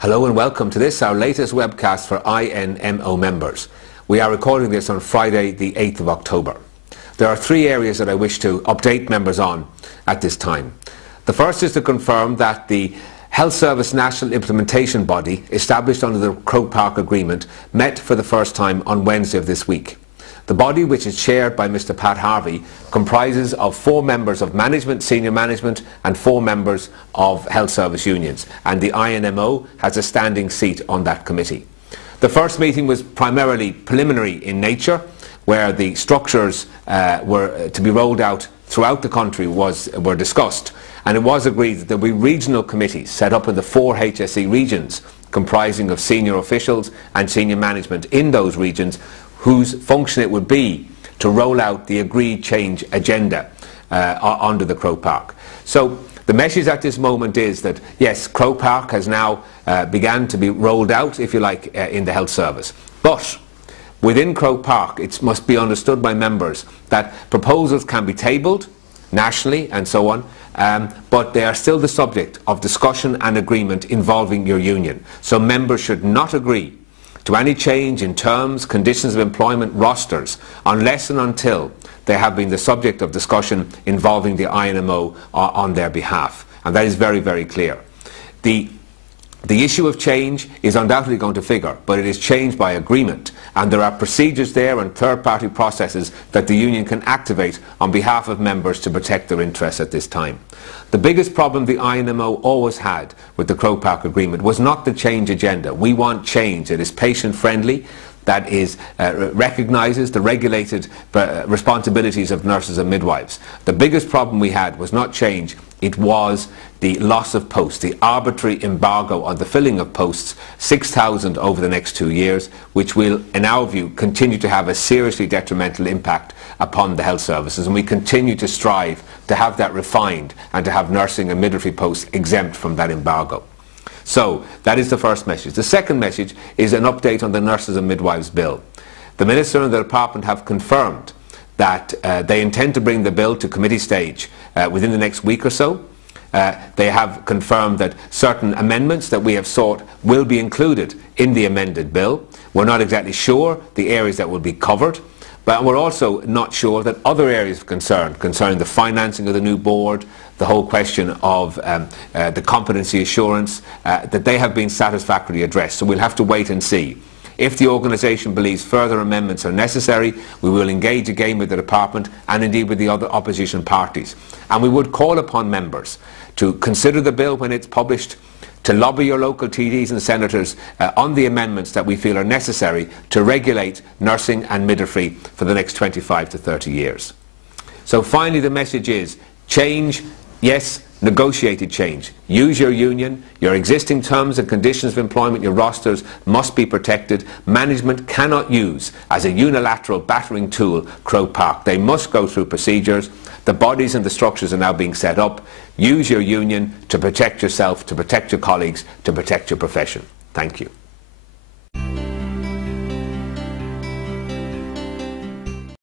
Hello and welcome to this, our latest webcast for INMO members. We are recording this on Friday the 8th of October. There are three areas that I wish to update members on at this time. The first is to confirm that the Health Service National Implementation Body, established under the Croke Park Agreement, met for the first time on Wednesday of this week. The body, which is chaired by Mr. Pat Harvey, comprises of 4 members of management, senior management, and 4 members of health service unions, and the INMO has a standing seat on that committee. The first meeting was primarily preliminary in nature, where the structures were to be rolled out throughout the country were discussed, and it was agreed that there would be regional committees set up in the 4 HSE regions, comprising of senior officials and senior management in those regions, whose function it would be to roll out the agreed change agenda under the Croke Park. So the message at this moment is that yes, Croke Park has now begun to be rolled out, if you like, in the health service. But within Croke Park, it must be understood by members that proposals can be tabled nationally and so on, but they are still the subject of discussion and agreement involving your union. So members should not agree to any change in terms, conditions of employment, rosters, unless and until they have been the subject of discussion involving the INMO on their behalf. And that is very, very clear. The issue of change is undoubtedly going to figure, but it is change by agreement, and there are procedures there and third-party processes that the union can activate on behalf of members to protect their interests at this time. The biggest problem the INMO always had with the Croke Park Agreement was not the change agenda. We want change that is patient-friendly, that recognises the regulated responsibilities of nurses and midwives. The biggest problem we had was not change, it was the loss of posts, the arbitrary embargo on the filling of posts, 6,000 over the next 2 years, which will, in our view, continue to have a seriously detrimental impact upon the health services, and we continue to strive to have that refined and to have nursing and midwifery posts exempt from that embargo. So that is the first message. The second message is an update on the Nurses and Midwives Bill. The Minister and the Department have confirmed that they intend to bring the bill to committee stage within the next week or so. They have confirmed that certain amendments that we have sought will be included in the amended bill. We're not exactly sure the areas that will be covered, but we're also not sure that other areas of concern, concerning the financing of the new board, the whole question of the competency assurance, that they have been satisfactorily addressed. So we'll have to wait and see. If the organisation believes further amendments are necessary, we will engage again with the department and indeed with the other opposition parties. And we would call upon members to consider the bill when it's published, to lobby your local TDs and senators on the amendments that we feel are necessary to regulate nursing and midwifery for the next 25 to 30 years. So finally, the message is change, yes, negotiated change. Use your union. Your existing terms and conditions of employment, your rosters, must be protected. Management cannot use as a unilateral battering tool Croke Park. They must go through procedures. The bodies and the structures are now being set up. Use your union to protect yourself, to protect your colleagues, to protect your profession. Thank you.